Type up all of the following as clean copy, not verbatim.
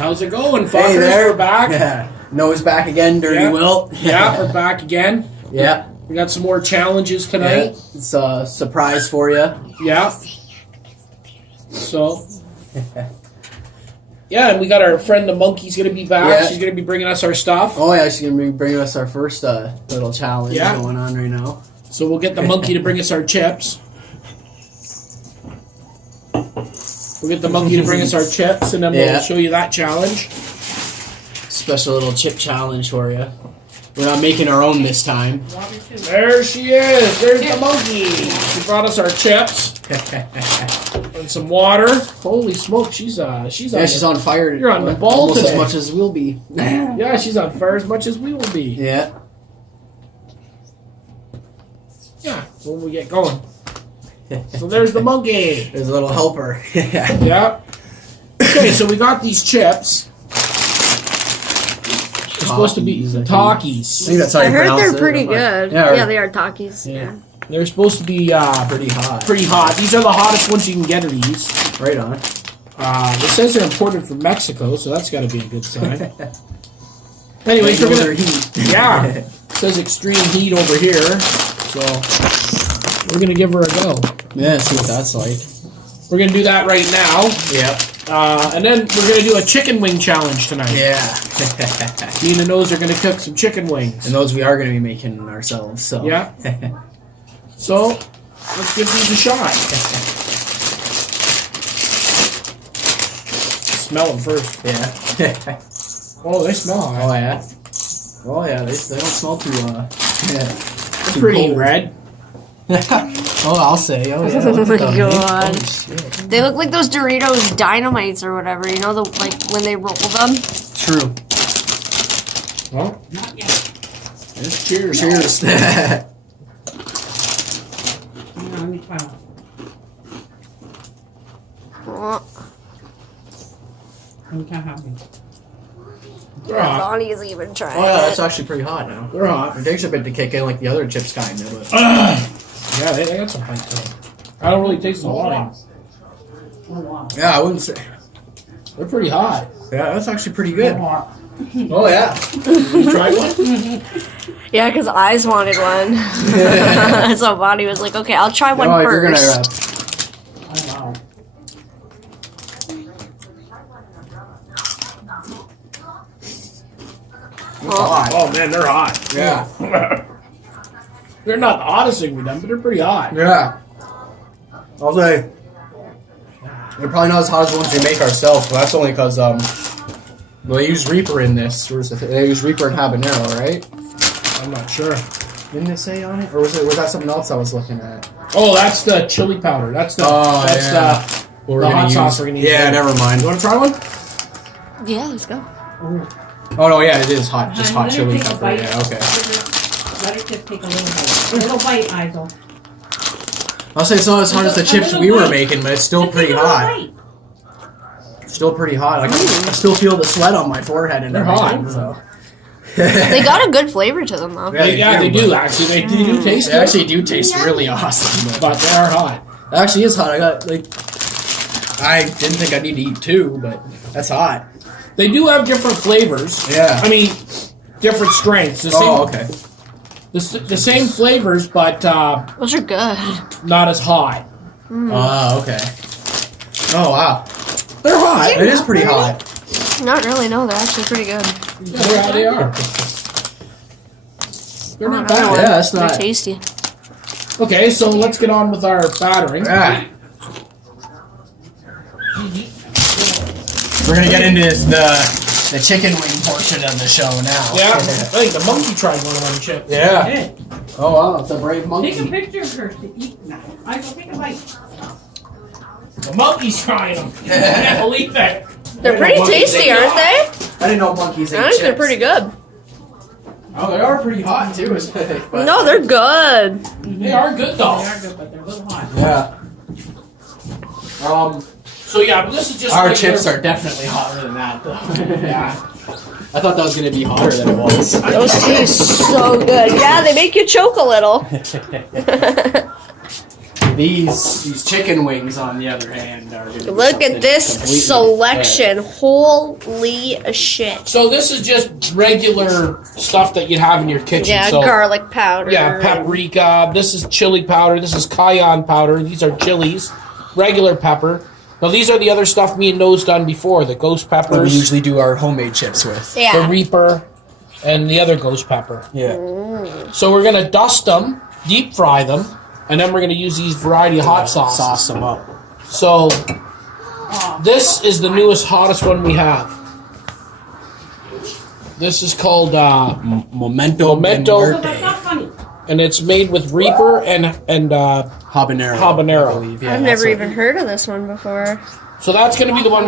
How's it going, fuckers? Hey there. We're back. Yeah. Noah's back again, DirtyWill. Yeah, we're back again. Yeah. We got some more challenges tonight. Yeah. It's a surprise for you. Yeah. So. Yeah, and we got our friend the monkey's going to be back. Yeah. She's going to be bringing us our stuff. Oh, yeah, she's going to be bringing us our first little challenge going on right now. So we'll get the monkey to bring us our chips. We'll get the monkey to bring us our chips, and then we'll show you that challenge. Special little chip challenge for you. We're not making our own this time. There she is. There's the monkey. She brought us our chips. And some water. Holy smoke, she's on fire. You're on the ball almost today. as much as we'll be. Yeah, she's on fire as much as we will be. Yeah. Yeah, when we get going. So there's the monkey. There's a little helper. Yeah. Okay, so we got these chips. They're supposed to be Takis. I think that's how I you heard pronounce they're it. pretty good. Yeah, Yeah, they are Takis. Yeah. They're supposed to be pretty hot. Pretty hot. These are the hottest ones you can get of these. Right on. It says they're imported from Mexico, so that's got to be a good sign. Anyways, we're gonna heat. Yeah. It says extreme heat over here, so we're gonna give her a go. Yeah, see what that's like. We're gonna do that right now. Yep. And then we're gonna do a chicken wing challenge tonight. Yeah. Me and the nose are gonna cook some chicken wings. And those we are going to be making ourselves. So. Yeah. So let's give these a shot. Smell them first. Yeah. Oh, they smell hot. Oh yeah. Oh yeah. They don't smell too. Yeah. They're pretty cold. red. Oh, I'll say. Oh yeah. Oh my god. Holy shit. They look like those Doritos Dynamites or whatever. You know, when they roll them. True. Well, Not yet. cheers. Cheers. Let me try one. Let me try how many. They're hot. Bonnie's even trying Oh yeah, it. that's actually pretty hot now. They're hot. It takes a bit to kick in like the other chips kind of. But. Yeah, they got some bite to them. I don't really taste the lime. Oh, wow. Yeah, I wouldn't say. They're pretty hot. Yeah, that's actually pretty good. Oh, Oh yeah. You tried one? Yeah, because Eyes wanted one. So Bonnie was like, okay, I'll try one Oh, if you're first. wow. Oh man, they're hot. Yeah. They're not the hottest thing we've done, but they're pretty hot. Yeah. I'll say. They're probably not as hot as the ones we make ourselves, but that's only because they use Reaper in this. They use Reaper and habanero, right? I'm not sure. Didn't they say on it, or was that something else I was looking at? Oh, that's the chili powder. That's the What the hot sauce we're gonna use. Yeah, never mind. You want to try one? Yeah, let's go. Oh no, yeah, it is hot. Just hot Let her chili take a pepper. bite. Yeah, okay. Let her just take a little bite. A little bite, Isel. I'll say it's not as hot as the chips we were making, but it's still pretty hot. Still pretty hot. I still feel the sweat on my forehead and They're everything. hot. So. They got a good flavor to them, though. Yeah, They do actually. They do taste They good, actually do taste really awesome. but they are hot. It actually is hot. I didn't think I'd need to eat two, but that's hot. They do have different flavors. Yeah. I mean, different strengths. The same, Oh, okay. the same flavors, but Those are good. not as hot. Oh, okay. Oh, wow. They're hot. It is pretty hot. Not really, no. They're actually pretty good. Yeah, they are. They're not Another bad. one. Yeah, that's They're not- tasty. Okay, so let's get on with our battering. Yeah. We're gonna get into the chicken wing portion of the show now. Yeah, I think the monkey tried one of them chips. Yeah. Good. Oh wow, it's a brave monkey. Take a picture of her to eat now. Isel, take a bite. The monkey's trying them. I can't believe that. They're pretty tasty, aren't they? I didn't know monkeys ate I think they're chips. pretty good. Oh, they are pretty hot too. But- No, they're good. They are good though. They are good, but they're a little hot. Yeah. So yeah, but this is just Our regular- chips are definitely hotter than that, though. Yeah. I thought that was gonna be hotter than it was. Those taste so good. Yeah, they make you choke a little. They These chicken wings, on the other hand, are gonna be Look something at this completely selection. Holy shit. So this is just regular stuff that you'd have in your kitchen. Yeah, so, garlic powder. Yeah, paprika. This is chili powder. This is cayenne powder. These are chilies. Regular pepper. Now these are the other stuff me and No's done before. The ghost different. That we peppers, usually do our homemade chips with. the Yeah. reaper, and the other ghost pepper. Yeah. So we're gonna dust them, deep fry them, and then we're gonna use these variety of hot sauces. Sauce them up. So this is the newest, hottest one we have. This is called Memento. Memento. and Oh, Muerte. that's not funny. and it's made with reaper and Habanero. Habanero. I believe. Yeah, I've that's never what- even heard of this one before. So that's gonna be the one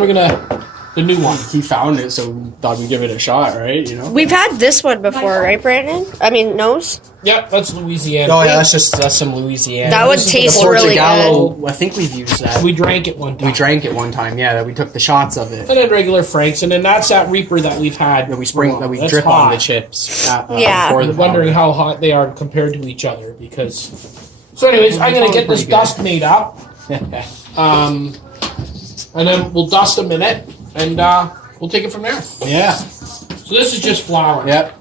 the new one. He found it, so we thought we'd give it a shot, right? You know. We've had this one before, right, Brandon? I mean, nose? Yep, that's Louisiana. Oh yeah, that's some Louisiana. That would this is taste the really Portugallo. good. I think we've used that. We drank it one time. We drank it one time. Yeah, that we took the shots of it. And then regular Franks, and then that's that reaper that we've had. That we That's drip hot. on the chips. Yeah. Before the I'm wondering powder. how hot they are compared to each other because. So, anyways, I'm gonna get this Pretty good. dust made up, and then we'll dust them in it, and we'll take it from there. Yeah. So this is just flour. Yep.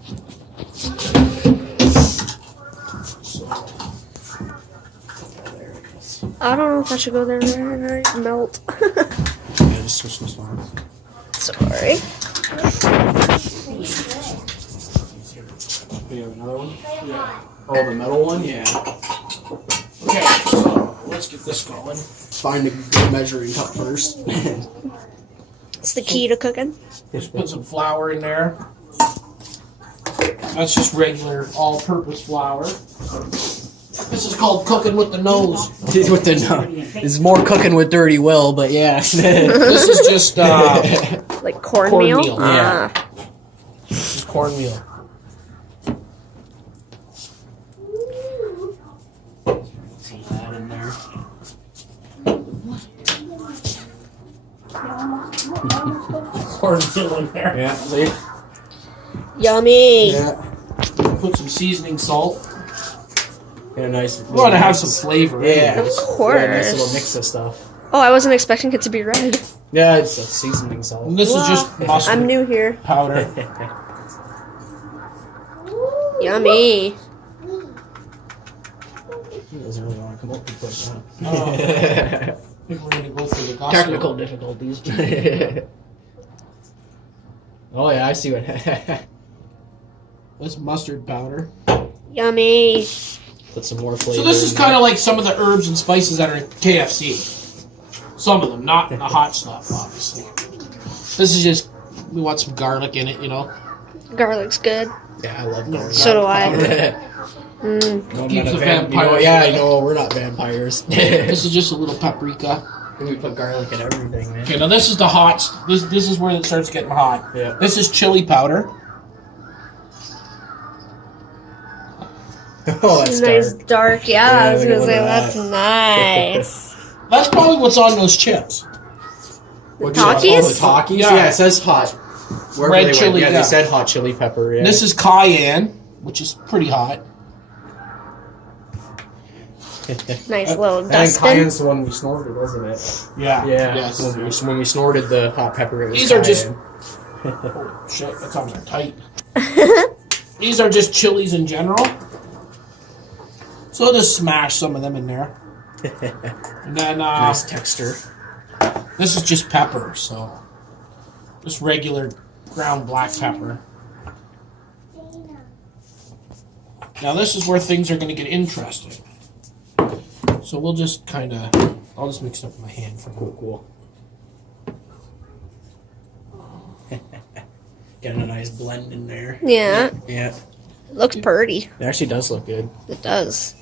I don't know if I should go there right. Melt. Yeah, just switch this one. Sorry. Do you have another one? Yeah. Oh, the metal one? Yeah. Okay, so let's get this going. Find a good measuring cup first. It's the key to cooking. Just put some flour in there. That's just regular all-purpose flour. This is called cooking with the nose. With the it's more cooking with DirtyWill, but yeah. This is just Like cornmeal? Cornmeal, yeah. this is cornmeal. See that in there. Cornmeal in there. Yeah. See? Yummy. Yeah. Put some seasoning salt. Get a nice. We want to have some flavor. Yeah. Of Get a nice course. little mix of stuff. Oh, I wasn't expecting it to be red. Yeah, it's a seasoning salt. And this is just mustard I'm new here. powder. Yummy. He doesn't really want to come up with that. I think we're gonna go through the gospel. Technical difficulties. Oh yeah, I see what. This mustard powder. Yummy. Put some more flavor. So this is kind of like some of the herbs and spices that are in KFC. Some of them, not the hot stuff, obviously. This is just, we want some garlic in it, you know. Garlic's good. Yeah, I love garlic. So do I. No, Keeps not a the vamp- vampires you know, yeah, away. you know, we're not vampires. This is just a little paprika. We put garlic in everything, man. Okay, now this is the hot. This is where it starts getting hot. Yeah. This is chili powder. Oh, that's Nice dark. dark. Yeah, I was Yeah, gonna look say at that's that. nice. That's probably what's on those chips. What do you want? Oh, the Takis? Takis? Yeah. Yeah, it says hot. Wherever Red they chili, went. Yeah, yeah. they said hot chili pepper. Yeah. This is cayenne, which is pretty hot. Nice little I think dustin. cayenne's the one we snorted, wasn't it? Yeah. Yeah. Yes. When we snorted the hot pepper, it was These are just- cayenne. Shit, that sounds like tight. These are just chilies in general. So I'll just smash some of them in there. And then Nice texture. this is just pepper, so just regular ground black pepper. Now this is where things are going to get interesting. So we'll just kind of, I'll just mix it up with my hand for now. Cool. Getting a nice blend in there. Yeah, Yeah. looks pretty. It actually does look good. It does.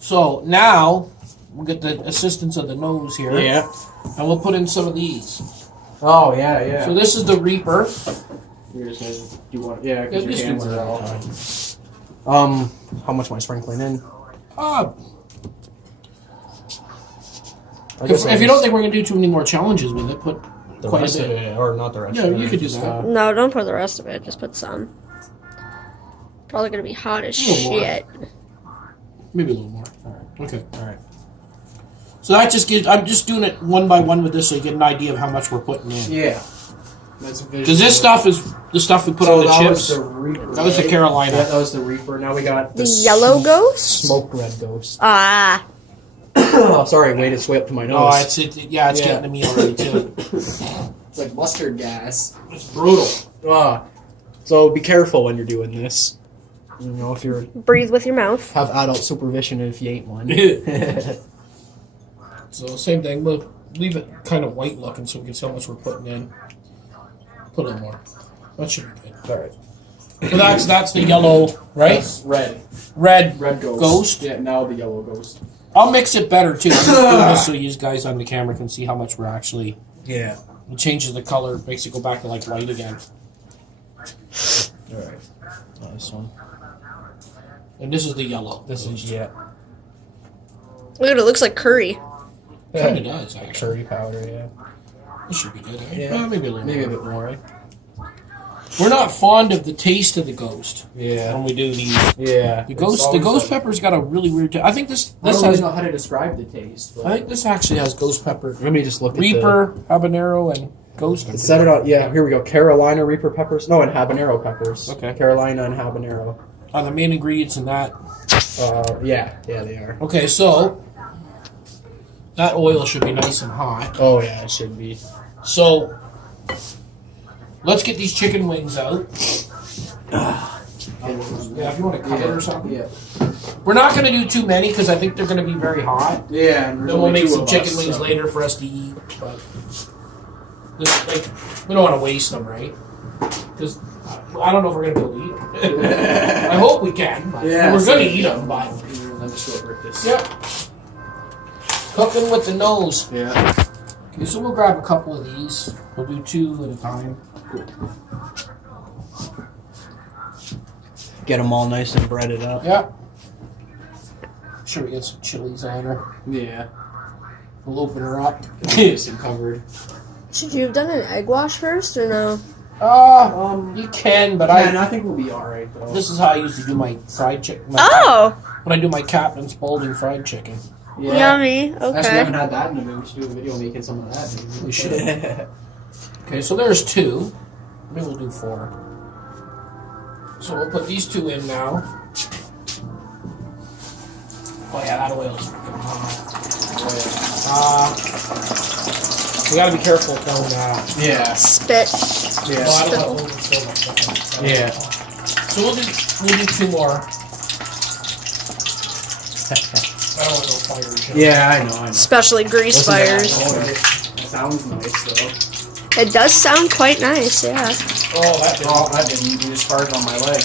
So now we'll get the assistance of the nose here, Yeah. and we'll put in some of these. Oh, yeah, yeah. So this is the Reaper. You're just gonna do one. Yeah, Yeah, because just your hands do one are at a all. time. How much am I sprinkling in? I guess If you don't think we're gonna do too many more challenges with it, put the quite a rest of bit. it, or not the rest Yeah, of it. you could do just, that. No, don't put the rest of it. Just put some. Probably gonna be hot as A little more. shit. Maybe a little more. Alright. Okay. Alright. So that just gives. I'm just doing it one by one with this, so you get an idea of how much we're putting in. Yeah. Because this stuff is the stuff we put on the chips. That was the Carolina. Yeah, that was the Reaper. Now we got The yellow ghost? Smoked red ghost. Ah. Oh, sorry, wait, it's way up to my nose. Oh, it's getting to me already too. It's like mustard gas. It's brutal. So be careful when you're doing this. You know, if you're Breathe with your mouth. have adult supervision if you ain't one. So same thing. We'll leave it kind of white looking so we can see how much we're putting in. Put a little more. That should be good. All right. So that's the yellow, right? That's red. Red Ghost. Yeah, now the yellow ghost. I'll mix it better too. I'm just doing this so you guys on the camera can see how much we're actually. Yeah. It changes the color, makes it go back to like white again. All right. Nice one. And this is the yellow. This is Look at it, looks like curry. Kind of does actually. curry powder. Yeah. This should be good. Eh? Yeah. Maybe a little. Maybe a more. bit more. Eh? We're not fond of the taste of the ghost Yeah. when we do these. Yeah. The ghost pepper's got a really weird taste. I think this I don't has. really know how to describe the taste. But I think this actually has ghost pepper. let me just look at Reaper, habanero, and ghost. It said it on. Yeah, here we go. Carolina Reaper peppers. No, and habanero peppers. Okay. Carolina and habanero. Are the main ingredients in that? Yeah, they are. Okay, so that oil should be nice and hot. Oh yeah, it should be. So let's get these chicken wings out. Yeah, if you want to cut it or something. Yeah. We're not going to do too many because I think they're going to be very hot. Yeah. And Then we'll make some chicken wings later for us to eat. But we don't want to waste them, right? Because I don't know if we're going to be able to eat them. I hope we can. But we're going to eat them. But I'm just going to rip this. yep. Cooking with the nose. Yeah. Okay, so we'll grab a couple of these. We'll do 2 at a time. Get them all nice and breaded up. Yep. Sure, we get some chilies on her. Yeah. We'll open her up. Nice and covered. Should you have done an egg wash first or no? You can, but I think we'll be all right though. This is how I usually do my fried chicken. Oh! When I do my Captain Spaulding fried chicken. Yummy. Actually, I Okay. haven't had that in a minute. We should do a video making some of that. Maybe. We should. Okay, so there's 2. Maybe we'll do 4. So we'll put these 2 in now. Oh yeah, that oil is freaking hot. We gotta be careful don't Yeah. Spit. Yeah. well, I don't want to overfill my stuff. Yeah. So we'll do 2 more. I don't want no fires. Yeah, I know. Especially grease fires. It sounds nice though. It does sound quite nice, yeah. Oh, that didn't. You just farted on my leg.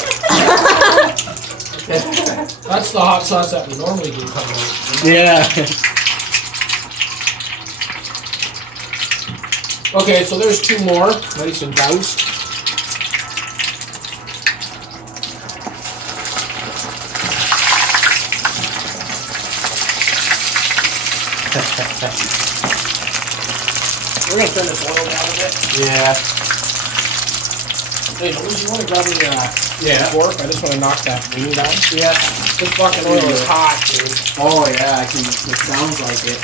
That's the hot sauce that we normally do come out. Yeah. Okay, so there's 2 more. Nice and doused. We're gonna turn this oil down a bit. Yeah. Hey, Louise, you want to grab me a fork? I just want to knock that wing down. Yeah. This fucking oil is hot, dude. Oh yeah, I can. It sounds like it.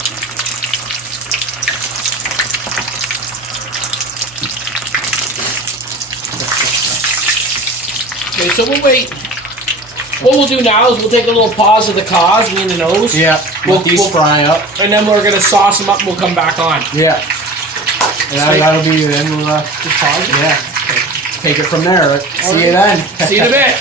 Okay, so we'll wait. What we'll do now is we'll take a little pause of the cause, me and the nose. Yeah. Let these fry up. And then we're gonna sauce them up and we'll come back on. Yeah. And that'll be the end of the pause. Yeah. Take it from there. See you then. See you in a bit.